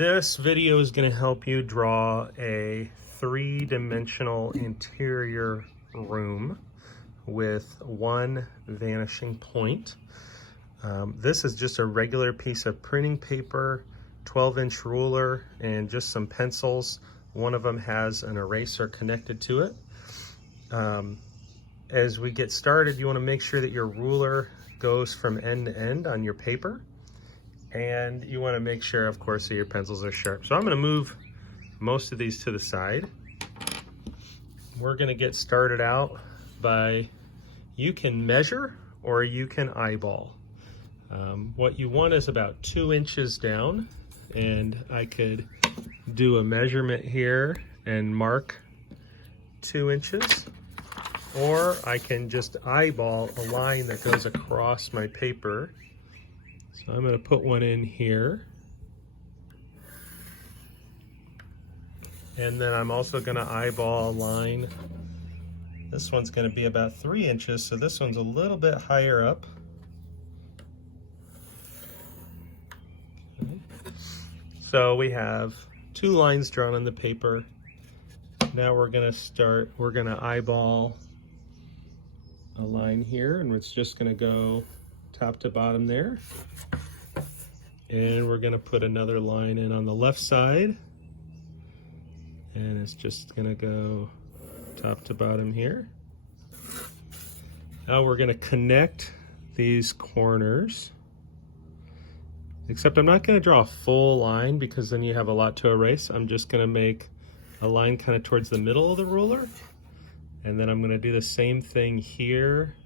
This video is going to help you draw a three-dimensional interior room with one vanishing point. This is just a regular piece of printing paper, 12-inch ruler, and just some pencils. One of them has an eraser connected to it. As we get started, you want to make sure that your ruler goes from end to end on your paper. And you want to make sure, of course, that your pencils are sharp. So I'm going to move most of these to the side. We're going to get started out by, you can measure or you can eyeball. What you want is about 2 inches down, and I could do a measurement here and mark 2 inches, or I can just eyeball a line that goes across my paper. So I'm going to put one in here. And then I'm also going to eyeball a line. This one's going to be about 3 inches, so this one's a little bit higher up. Okay. So we have 2 lines drawn on the paper. Now we're going to eyeball a line here, and it's just going to go top to bottom there. And we're going to put another line in on the left side, and it's just going to go top to bottom here. Now we're going to connect these corners, except I'm not going to draw a full line because then you have a lot to erase. I'm just going to make a line kind of towards the middle of the ruler, and then I'm going to do the same thing here.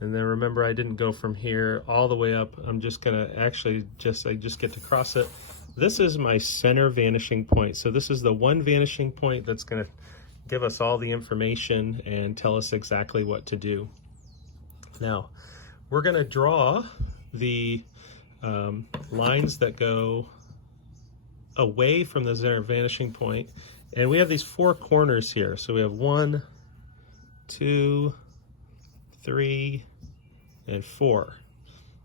And then remember, I didn't go from here all the way up. I'm just gonna I just get to cross it. This is my center vanishing point. So this is the one vanishing point that's gonna give us all the information and tell us exactly what to do. Now, we're gonna draw the lines that go away from the center vanishing point. And we have these 4 corners here. So we have 1, 2, 3, and 4.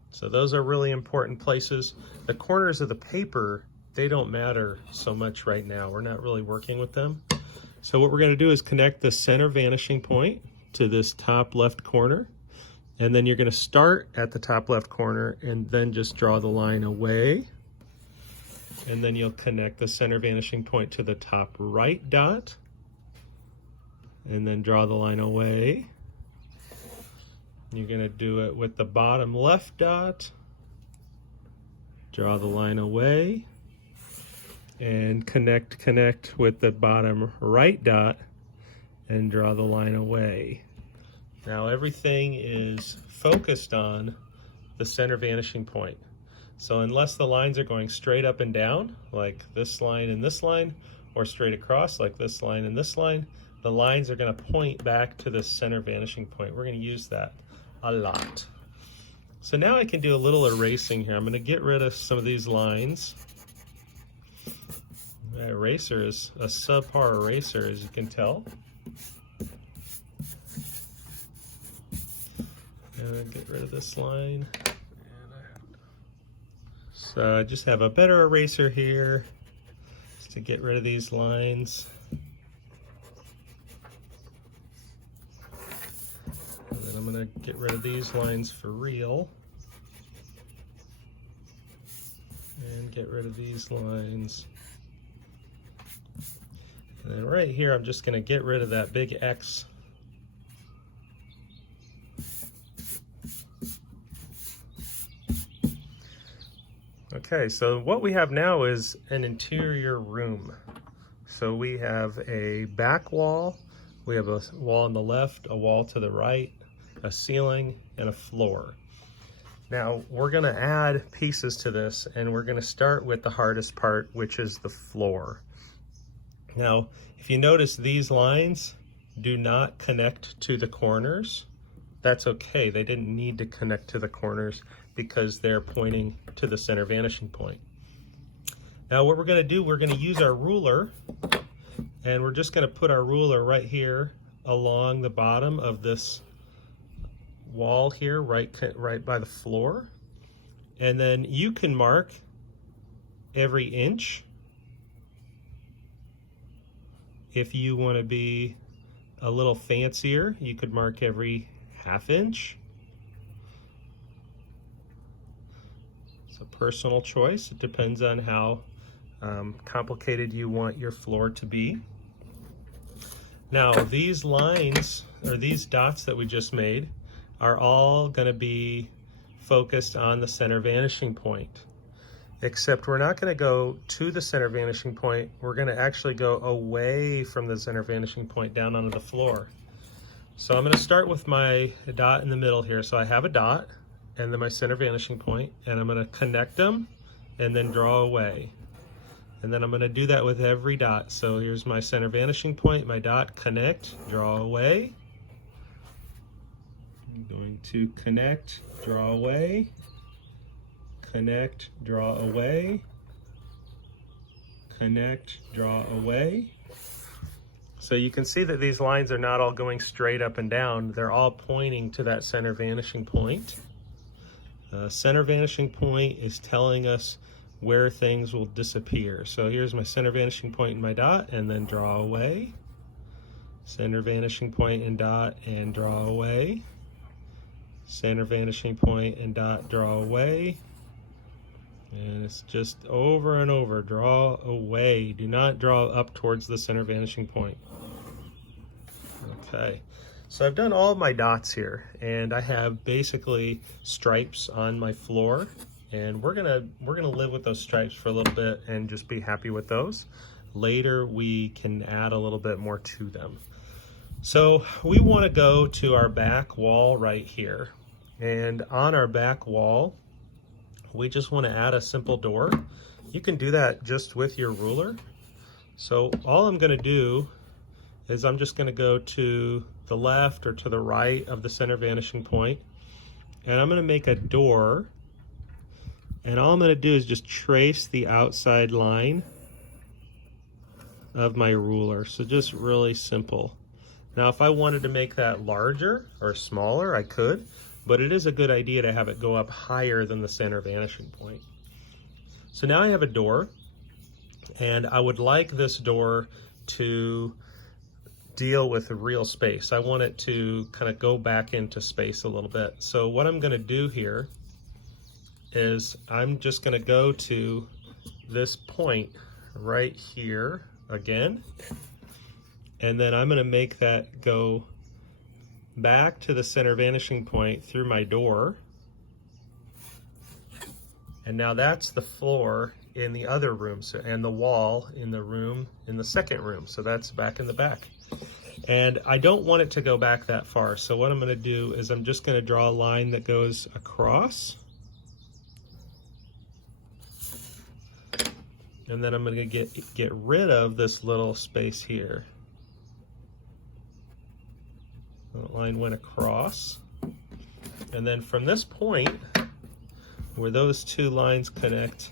So those are really important places. The corners of the paper, they don't matter so much right now. We're not really working with them. So what we're going to do is connect the center vanishing point to this top left corner. And then you're going to start at the top left corner and then just draw the line away. And then you'll connect the center vanishing point to the top right dot. And then draw the line away. You're going to do it with the bottom left dot, draw the line away, and connect with the bottom right dot and draw the line away. Now everything is focused on the center vanishing point. So unless the lines are going straight up and down, like this line and this line, or straight across, like this line and this line, the lines are going to point back to the center vanishing point. We're going to use that a lot. So now I can do a little erasing here. I'm going to get rid of some of these lines. My eraser is a subpar eraser, as you can tell. And get rid of this line. So I just have a better eraser here just to get rid of these lines. I'm going to get rid of these lines for real. And get rid of these lines. And then right here, I'm just going to get rid of that big X. Okay, so what we have now is an interior room. So we have a back wall, we have a wall on the left, a wall to the right, a ceiling, and a floor. Now we're going to add pieces to this, and we're going to start with the hardest part, which is the floor. Now if you notice, these lines do not connect to the corners. That's okay, they didn't need to connect to the corners because they're pointing to the center vanishing point. Now what we're going to do, we're going to use our ruler, and we're just going to put our ruler right here along the bottom of this wall here, right by the floor. And then you can mark every inch. If you want to be a little fancier, you could mark every ½ inch. It's a personal choice. It depends on how complicated you want your floor to be. Now, these lines, or these dots that we just made, are all going to be focused on the center vanishing point. Except we're not going to go to the center vanishing point. We're going to actually go away from the center vanishing point down onto the floor. So I'm going to start with my dot in the middle here. So I have a dot and then my center vanishing point, and I'm going to connect them and then draw away. And then I'm going to do that with every dot. So here's my center vanishing point, my dot, connect, draw away. I'm going to connect, draw away. Connect, draw away, connect, draw away. So you can see that these lines are not all going straight up and down. They're all pointing to that center vanishing point. Center vanishing point is telling us where things will disappear. So here's my center vanishing point and my dot, and then draw away. Center vanishing point and dot, and draw away. Center vanishing point and dot, draw away. And it's just over and over, draw away. Do not draw up towards the center vanishing point. Okay, so I've done all of my dots here, and I have basically stripes on my floor, and we're gonna live with those stripes for a little bit and just be happy with those. Later we can add a little bit more to them. So we want to go to our back wall right here, and on our back wall we just want to add a simple door. You can do that just with your ruler. So all I'm going to do is I'm just going to go to the left or to the right of the center vanishing point, and I'm going to make a door, and all I'm going to do is just trace the outside line of my ruler. So just really simple. Now if I wanted to make that larger or smaller, I could, but it is a good idea to have it go up higher than the center vanishing point. So now I have a door, and I would like this door to deal with real space. I want it to kind of go back into space a little bit. So what I'm going to do here is I'm just going to go to this point right here again, and then I'm going to make that go back to the center vanishing point through my door. And now that's the floor in the other room, so, and the wall in the room in the second room. So that's back in the back. And I don't want it to go back that far. So what I'm going to do is I'm just going to draw a line that goes across. And then I'm going to get rid of this little space here. That line went across, and then from this point where those two lines connect,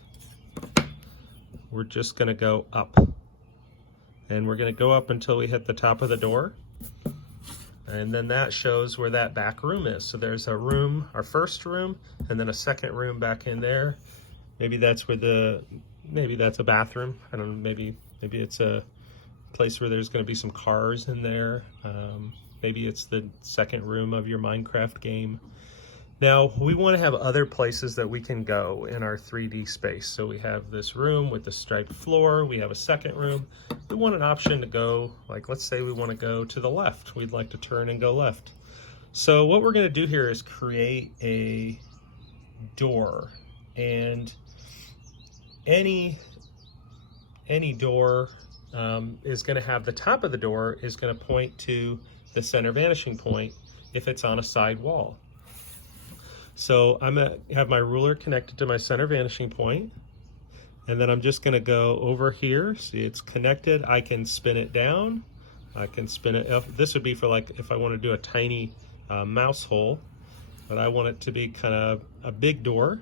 we're just going to go up, and we're going to go up until we hit the top of the door, and then that shows where that back room is. So there's a room, our first room, and then a second room back in there. Maybe that's where maybe that's a bathroom. I don't know, maybe it's a place where there's going to be some cars in there. Maybe it's the second room of your Minecraft game. Now, we want to have other places that we can go in our 3D space. So we have this room with the striped floor. We have a second room. We want an option to go, like, let's say we want to go to the left. We'd like to turn and go left. So what we're going to do here is create a door. And any door is going to have the top of the door is going to point to the center vanishing point if it's on a side wall. So I'm going to have my ruler connected to my center vanishing point, and then I'm just going to go over here. See, it's connected. I can spin it down. I can spin it up. This would be for, like, if I want to do a tiny mouse hole, but I want it to be kind of a big door.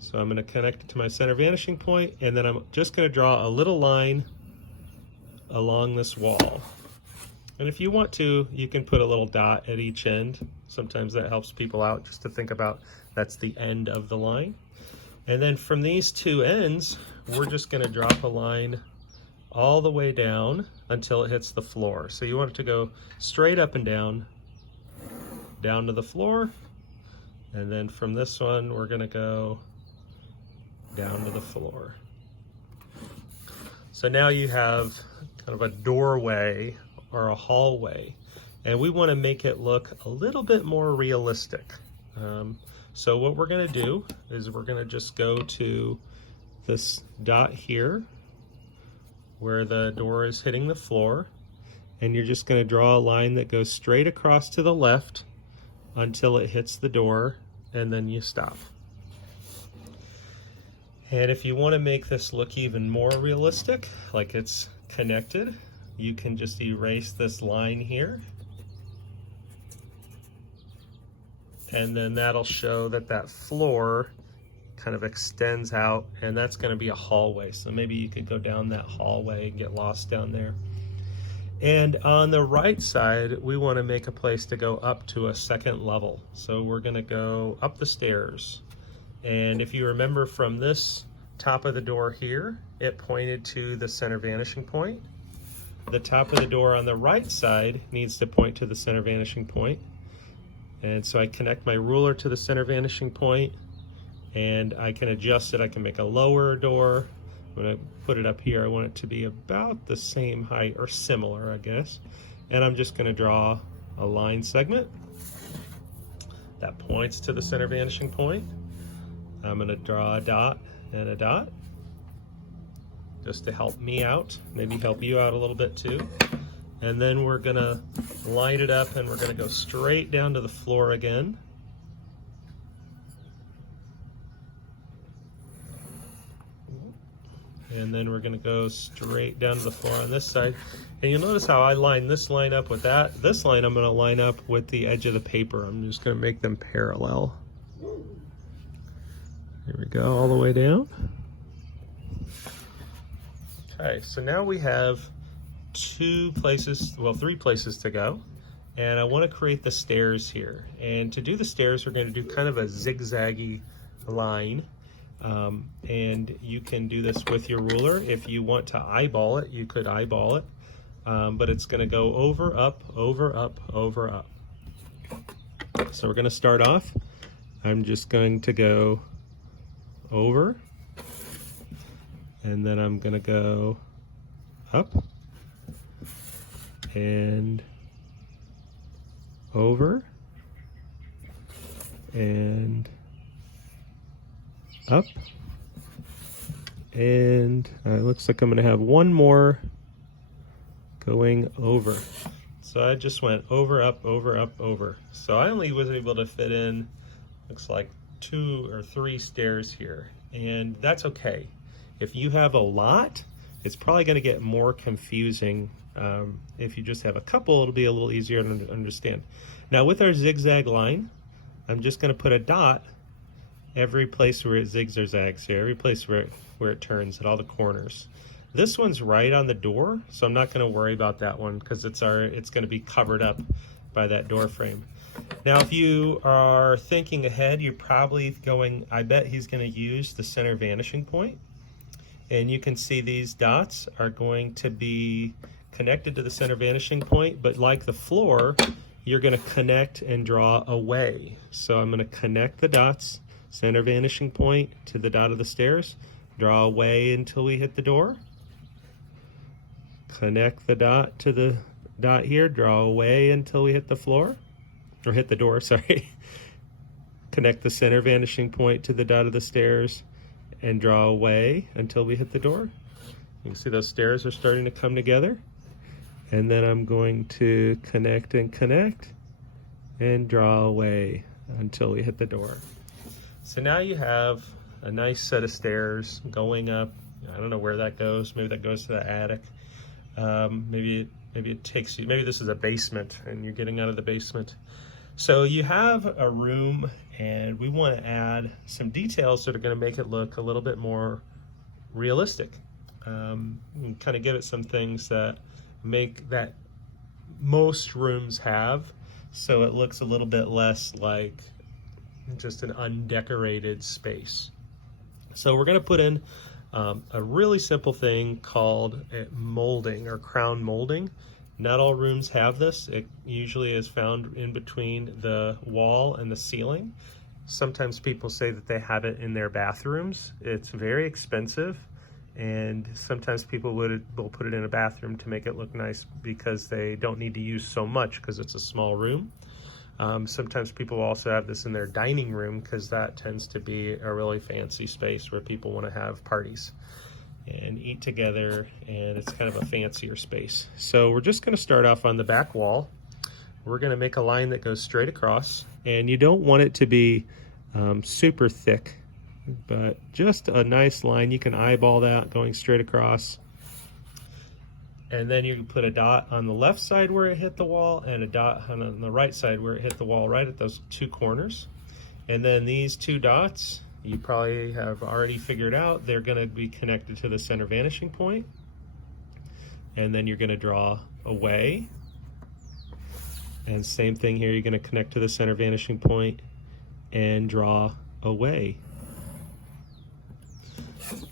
So I'm going to connect it to my center vanishing point, and then I'm just going to draw a little line along this wall. And if you want to, you can put a little dot at each end. Sometimes that helps people out, just to think about that's the end of the line. And then from these two ends, we're just going to drop a line all the way down until it hits the floor. So you want it to go straight up and down to the floor. And then from this one, we're going to go down to the floor. So now you have kind of a doorway or a hallway, and we want to make it look a little bit more realistic. So what we're going to do is we're going to just go to this dot here where the door is hitting the floor, and you're just going to draw a line that goes straight across to the left until it hits the door, and then you stop. And if you want to make this look even more realistic, like it's connected, you can just erase this line here. And then that'll show that that floor kind of extends out, and that's going to be a hallway. So maybe you could go down that hallway and get lost down there. And on the right side, we want to make a place to go up to a second level. So we're going to go up the stairs. And if you remember from this top of the door here, it pointed to the center vanishing point. The top of the door on the right side needs to point to the center vanishing point. And so I connect my ruler to the center vanishing point, and I can adjust it. I can make a lower door. When I put it up here, I want it to be about the same height or similar, I guess. And I'm just going to draw a line segment that points to the center vanishing point. I'm going to draw a dot and a dot just to help me out, maybe help you out a little bit too. And then we're going to line it up, and we're going to go straight down to the floor again. And then we're going to go straight down to the floor on this side. And you'll notice how I line this line up with that. This line I'm going to line up with the edge of the paper. I'm just going to make them parallel. There we go, all the way down. Okay, so now we have three places to go. And I want to create the stairs here. And to do the stairs, we're going to do kind of a zigzaggy line. And you can do this with your ruler. If you want to eyeball it, you could eyeball it. But it's going to go over, up, over, up, over, up. So we're going to start off. I'm just going to go over, and then I'm going to go up and over and up, and it looks like I'm going to have one more going over. So I just went over, up, over, up, over. So I only was able to fit in, looks like 2 or 3 stairs here, and that's okay. If you have a lot, it's probably going to get more confusing. If you just have a couple, it'll be a little easier to understand. Now with our zigzag line, I'm just going to put a dot every place where it zigs or zags here, every place where it turns at all the corners. This one's right on the door, so I'm not going to worry about that one because it's going to be covered up by that door frame. Now, if you are thinking ahead, you're probably going, I bet he's going to use the center vanishing point. And you can see these dots are going to be connected to the center vanishing point, but like the floor, you're going to connect and draw away. So I'm going to connect the dots, center vanishing point to the dot of the stairs, draw away until we hit the door. Connect the dot to the dot here, draw away until we hit the floor. Or hit the door, sorry. Connect the center vanishing point to the dot of the stairs and draw away until we hit the door. You can see those stairs are starting to come together. And then I'm going to connect and connect and draw away until we hit the door. So now you have a nice set of stairs going up. I don't know where that goes. Maybe that goes to the attic. Maybe it takes you, maybe this is a basement and you're getting out of the basement. So you have a room, and we want to add some details that are going to make it look a little bit more realistic. Kind of give it some things that make that most rooms have, so it looks a little bit less like just an undecorated space. So we're going to put in a really simple thing called molding or crown molding. Not all rooms have this. It usually is found in between the wall and the ceiling. Sometimes people say that they have it in their bathrooms. It's very expensive, and sometimes people will put it in a bathroom to make it look nice because they don't need to use so much because it's a small room. Sometimes people also have this in their dining room because that tends to be a really fancy space where people want to have parties and eat together, and it's kind of a fancier space. So we're just going to start off on the back wall. We're going to make a line that goes straight across, and you don't want it to be super thick, but just a nice line. You can eyeball that going straight across. And then you can put a dot on the left side where it hit the wall and a dot on the right side where it hit the wall, right at those two corners. And then these two dots, you probably have already figured out, they're going to be connected to the center vanishing point. And then you're going to draw away. And same thing here, you're going to connect to the center vanishing point and draw away.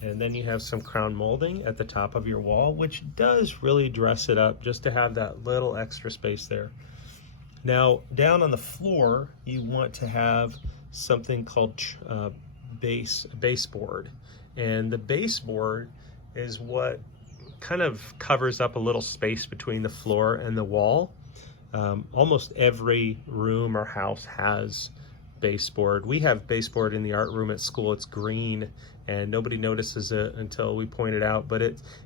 And then you have some crown molding at the top of your wall, which does really dress it up just to have that little extra space there. Now, down on the floor, you want to have something called baseboard. And the baseboard is what kind of covers up a little space between the floor and the wall. Almost every room or house has baseboard. We have baseboard in the art room at school. It's green and nobody notices it until we point it out, but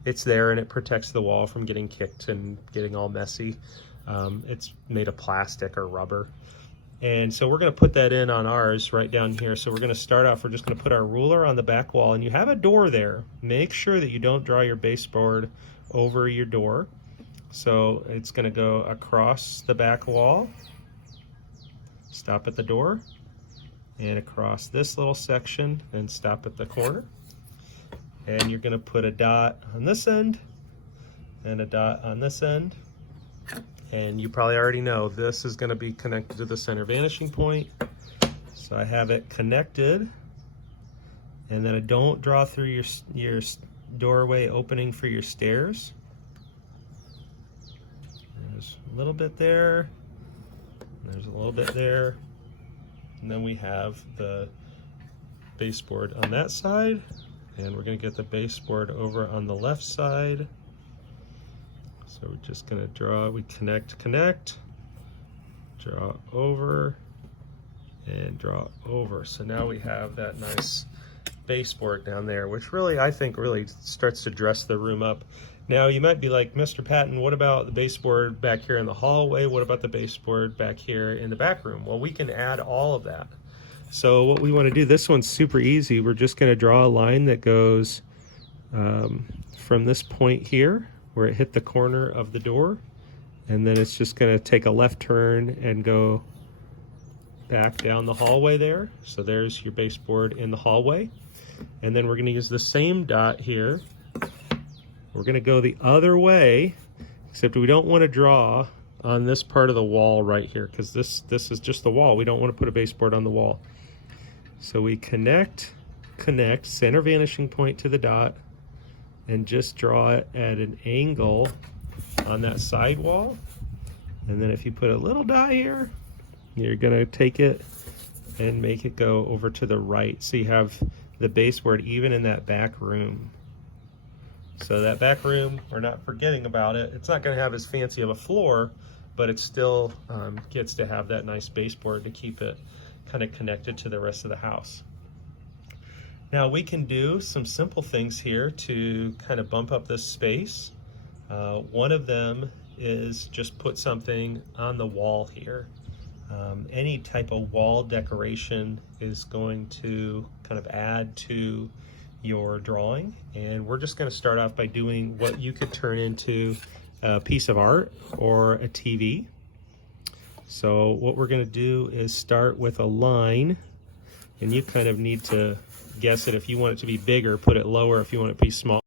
it's there and it protects the wall from getting kicked and getting all messy. It's made of plastic or rubber. And so we're going to put that in on ours right down here. So we're going to start off, we're just going to put our ruler on the back wall, and you have a door there. Make sure that you don't draw your baseboard over your door. So it's going to go across the back wall, stop at the door, and across this little section and stop at the corner. And you're going to put a dot on this end and a dot on this end. And you probably already know this is going to be connected to the center vanishing point. So I have it connected, and then I don't draw through your doorway opening for your stairs. There's a little bit there, there's a little bit there. And then we have the baseboard on that side, and we're going to get the baseboard over on the left side. So we're just going to draw, we connect, draw over, and draw over. So now we have that nice baseboard down there, which really, I think, really starts to dress the room up. Now you might be like, Mr. Patten, what about the baseboard back here in the hallway? What about the baseboard back here in the back room? Well, we can add all of that. So what we want to do, this one's super easy. We're just going to draw a line that goes from this point here, where it hit the corner of the door, and then it's just going to take a left turn and go back down the hallway there. So there's your baseboard in the hallway. And then we're going to use the same dot here. We're going to go the other way, except we don't want to draw on this part of the wall right here, because this is just the wall. We don't want to put a baseboard on the wall. So we connect, center vanishing point to the dot, and just draw it at an angle on that side wall. And then if you put a little dot here, you're going to take it and make it go over to the right. So you have the baseboard even in that back room. So that back room, we're not forgetting about it. It's not going to have as fancy of a floor, but it still gets to have that nice baseboard to keep it kind of connected to the rest of the house. Now we can do some simple things here to kind of bump up this space. One of them is just put something on the wall here. Any type of wall decoration is going to kind of add to your drawing, and we're just going to start off by doing what you could turn into a piece of art or a TV. So what we're going to do is start with a line, and you kind of need to guess it. If you want it to be bigger, put it lower. If you want it to be small,